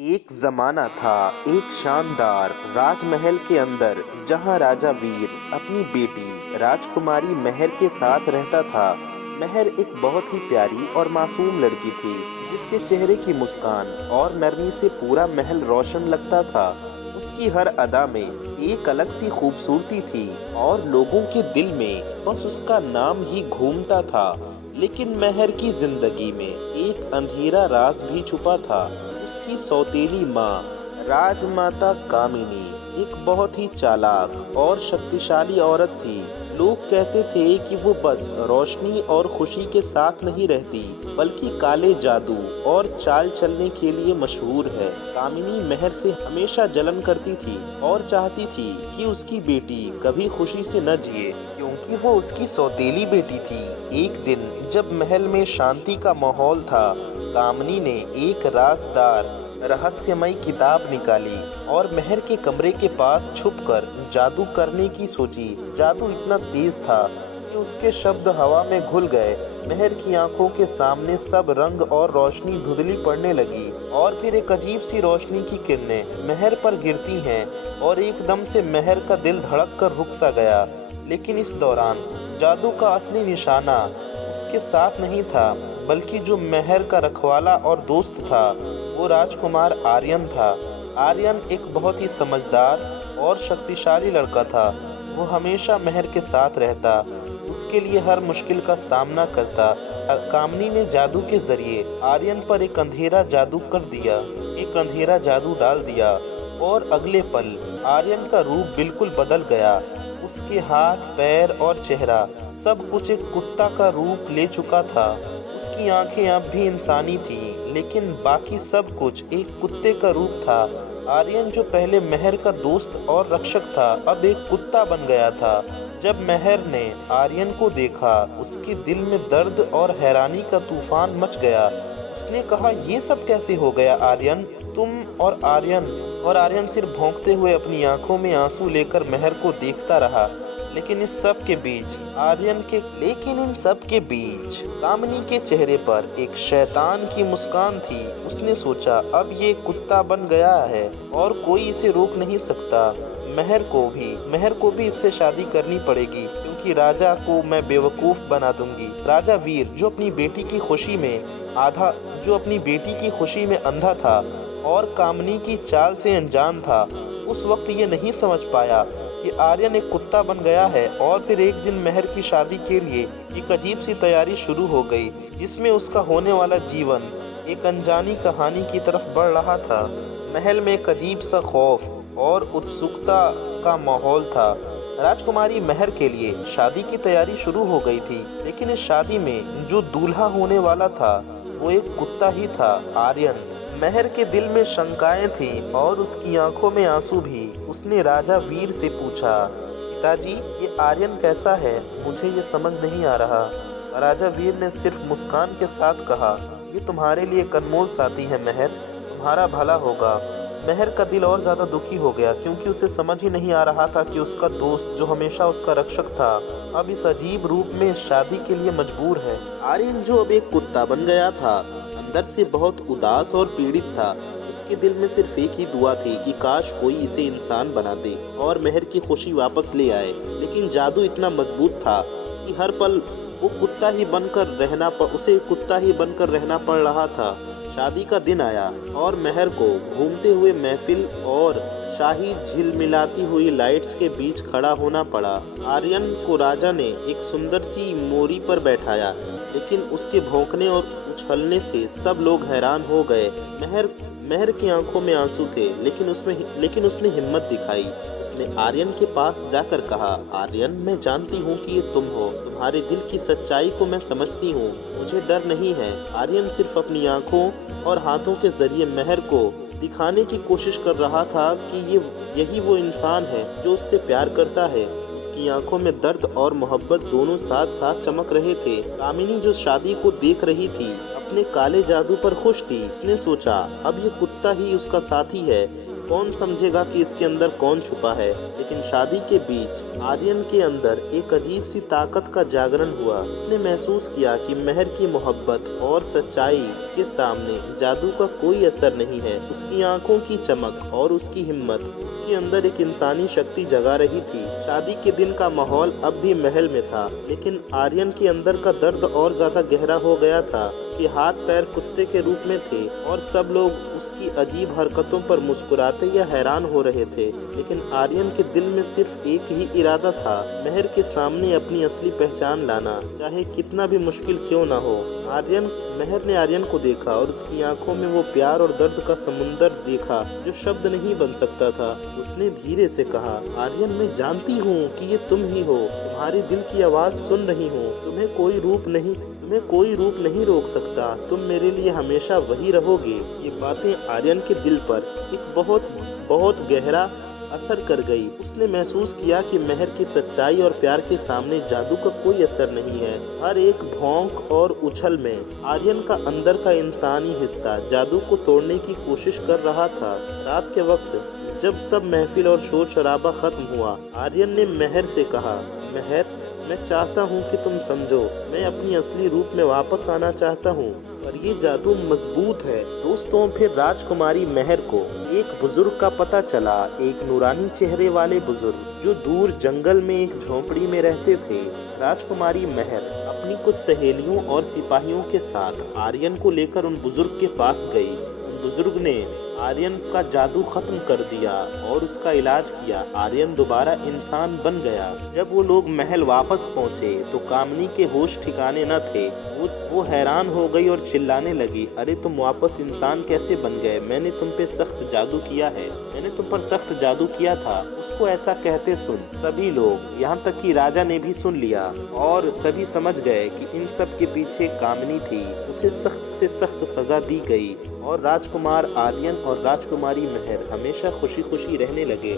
एक ज़माना था, एक शानदार राजमहल के अंदर जहां राजा वीर अपनी बेटी राजकुमारी मेहर के साथ रहता था। मेहर एक बहुत ही प्यारी और मासूम लड़की थी, जिसके चेहरे की मुस्कान और नरमी से पूरा महल रोशन लगता था। उसकी हर अदा में एक अलग सी खूबसूरती थी और लोगों के दिल में बस उसका नाम ही घूमता था। लेकिन मेहर की जिंदगी में एक अंधेरा राज भी छुपा था। उसकी सौतेली माँ राजमाता कामिनी एक बहुत ही चालाक और शक्तिशाली औरत थी। लोग कहते थे कि वो बस रोशनी और खुशी के साथ नहीं रहती, बल्कि काले जादू और चाल चलने के लिए मशहूर है। कामिनी मेहर से हमेशा जलन करती थी और चाहती थी कि उसकी बेटी कभी खुशी से न जिए, क्योंकि वो उसकी सौतेली बेटी थी। एक दिन जब महल में शांति का माहौल था, कामिनी ने एक राजदार रहस्यमयी किताब निकाली और मेहर के कमरे के पास छुपकर जादू करने की सोची। जादू इतना तेज था कि उसके शब्द हवा में घुल गए। मेहर की आंखों के सामने सब रंग और रोशनी धुंधली पड़ने लगी और फिर एक अजीब सी रोशनी की किरणें मेहर पर गिरती हैं और एकदम से मेहर का दिल धड़क कर रुक सा गया। लेकिन इस दौरान जादू का असली निशाना उसके साथ नहीं था, बल्कि जो मेहर का रखवाला और दोस्त था वो राजकुमार आर्यन था। आर्यन एक बहुत ही समझदार और शक्तिशाली लड़का था। वो हमेशा मेहर के साथ रहता, उसके लिए हर मुश्किल का सामना करता। कामिनी ने जादू के जरिए आर्यन पर एक अंधेरा जादू कर दिया, एक अंधेरा जादू डाल दिया और अगले पल आर्यन का रूप बिल्कुल बदल गया। उसके हाथ, पैर और चेहरा सब कुछ एक कुत्ता का रूप ले चुका था। उसकी आंखें अब भी इंसानी थीं, लेकिन बाकी सब कुछ एक कुत्ते का रूप था। आर्यन, जो पहले मेहर का दोस्त और रक्षक था, अब एक कुत्ता बन गया था। जब मेहर ने आर्यन को देखा, उसके दिल में दर्द और हैरानी का तूफान मच गया। उसने कहा, ये सब कैसे हो गया आर्यन? तुम और आर्यन सिर्फ भौंकते हुए अपनी आंखों में आंसू लेकर मेहर को देखता रहा। लेकिन इन सब के बीच कामिनी के चेहरे पर एक शैतान की मुस्कान थी। उसने सोचा, अब ये कुत्ता बन गया है और कोई इसे रोक नहीं सकता। मेहर को भी इससे शादी करनी पड़ेगी, क्योंकि राजा को मैं बेवकूफ बना दूंगी। राजा वीर, जो अपनी बेटी की खुशी में अंधा था और कामिनी की चाल से अनजान था, उस वक्त ये नहीं समझ पाया कि आर्यन एक कुत्ता बन गया है। और फिर एक दिन मेहर की शादी के लिए एक अजीब सी तैयारी शुरू हो गई, जिसमें उसका होने वाला जीवन एक अनजानी कहानी की तरफ बढ़ रहा था। महल में एक अजीब सा खौफ और उत्सुकता का माहौल था। राजकुमारी मेहर के लिए शादी की तैयारी शुरू हो गई थी, लेकिन इस शादी में जो दूल्हा होने वाला था वो एक कुत्ता ही था, आर्यन। मेहर के दिल में शंकाएं थीं और उसकी आंखों में आंसू भी। उसने राजा वीर से पूछा, पिताजी, ये आर्यन कैसा है? मुझे ये समझ नहीं आ रहा। राजा वीर ने सिर्फ मुस्कान के साथ कहा, ये तुम्हारे लिए एक अनमोल साथी है मेहर, तुम्हारा भला होगा। मेहर का दिल और ज़्यादा दुखी हो गया, क्योंकि उसे समझ ही नहीं आ रहा था कि उसका दोस्त, जो हमेशा उसका रक्षक था, अब इस अजीब रूप में शादी के लिए मजबूर है। आर्यन, जो अब एक कुत्ता बन गया था, अंदर से बहुत उदास और पीड़ित था। उसके दिल में सिर्फ एक ही दुआ थी कि काश कोई इसे इंसान बना दे और मेहर की खुशी वापस ले आए। लेकिन जादू इतना मजबूत था कि हर पल उसे कुत्ता ही बनकर रहना पड़ रहा था। शादी का दिन आया और मेहर को घूमते हुए महफिल और शाही झिलमिलाती हुई लाइट्स के बीच खड़ा होना पड़ा। आर्यन को राजा ने एक सुंदर सी मोरी पर बैठाया, लेकिन उसके भौंकने और उछलने से सब लोग हैरान हो गए। मेहर की आंखों में आंसू थे, लेकिन उसने हिम्मत दिखाई। उसने आर्यन के पास जाकर कहा, आर्यन, मैं जानती हूँ कि ये तुम हो। तुम्हारे दिल की सच्चाई को मैं समझती हूँ। मुझे डर नहीं है। आर्यन सिर्फ अपनी आंखों और हाथों के जरिए मेहर को दिखाने की कोशिश कर रहा था कि यही वो इंसान है जो उससे प्यार करता है। उसकी आंखों में दर्द और मोहब्बत दोनों साथ साथ चमक रहे थे। कामिनी, जो शादी को देख रही थी, अपने काले जादू पर खुश थी। उसने सोचा, अब ये कुत्ता ही उसका साथी है। कौन समझेगा कि इसके अंदर कौन छुपा है। लेकिन शादी के बीच आर्यन के अंदर एक अजीब सी ताकत का जागरण हुआ। उसने महसूस किया कि महर की मोहब्बत और सच्चाई के सामने जादू का कोई असर नहीं है। उसकी आंखों की चमक और उसकी हिम्मत उसके अंदर एक इंसानी शक्ति जगा रही थी। शादी के दिन का माहौल अब भी महल में था, लेकिन आर्यन के अंदर का दर्द और ज्यादा गहरा हो गया था। उसके हाथ पैर कुत्ते के रूप में थे और सब लोग उसकी अजीब हरकतों पर मुस्कुराते या हैरान हो रहे थे। लेकिन आर्यन के दिल में सिर्फ एक ही इरादा था, महर के सामने अपनी असली पहचान लाना, चाहे कितना भी मुश्किल क्यों ना हो। महर ने आर्यन को देखा और उसकी आंखों में वो प्यार और दर्द का समुंदर देखा जो शब्द नहीं बन सकता था। उसने धीरे से कहा, आर्यन, मैं जानती हूँ कि ये तुम ही हो। तुम्हारे दिल की आवाज सुन रही हूँ। तुम्हें कोई रूप नहीं रोक सकता। तुम मेरे लिए हमेशा वही रहोगे। ये बातें आर्यन के दिल पर एक बहुत गहरा असर कर गई। उसने महसूस किया कि महर की सच्चाई और प्यार के सामने जादू का कोई असर नहीं है। हर एक भौंक और उछल में आर्यन का अंदर का इंसानी हिस्सा जादू को तोड़ने की कोशिश कर रहा था। रात के वक्त जब सब महफिल और शोर शराबा खत्म हुआ, आर्यन ने महर से कहा, महर, मैं चाहता हूँ कि तुम समझो, मैं अपनी असली रूप में वापस आना चाहता हूँ, पर ये जादू मजबूत है। दोस्तों, फिर राजकुमारी महर को एक बुजुर्ग का पता चला, एक नूरानी चेहरे वाले बुजुर्ग जो दूर जंगल में एक झोंपड़ी में रहते थे। राजकुमारी महर अपनी कुछ सहेलियों और सिपाहियों के साथ आर्यन को लेकर उन बुजुर्ग के पास गई। उन बुजुर्ग ने आर्यन का जादू खत्म कर दिया और उसका इलाज किया। आर्यन दोबारा इंसान बन गया। जब वो लोग महल वापस पहुंचे तो कामनी के होश ठिकाने न थे। वो हैरान हो गई और चिल्लाने लगी, अरे तुम वापस इंसान कैसे बन गए? मैंने तुम पे सख्त जादू किया है। मैंने तुम पर सख्त जादू किया था। उसको ऐसा कहते सुन सभी लोग, यहाँ तक कि राजा ने भी सुन लिया और सभी समझ गए कि इन सब के पीछे कामनी थी। उसे सख्त से सख्त सजा दी गई और राजकुमार आर्यन और राजकुमारी महर हमेशा खुशी खुशी रहने लगे।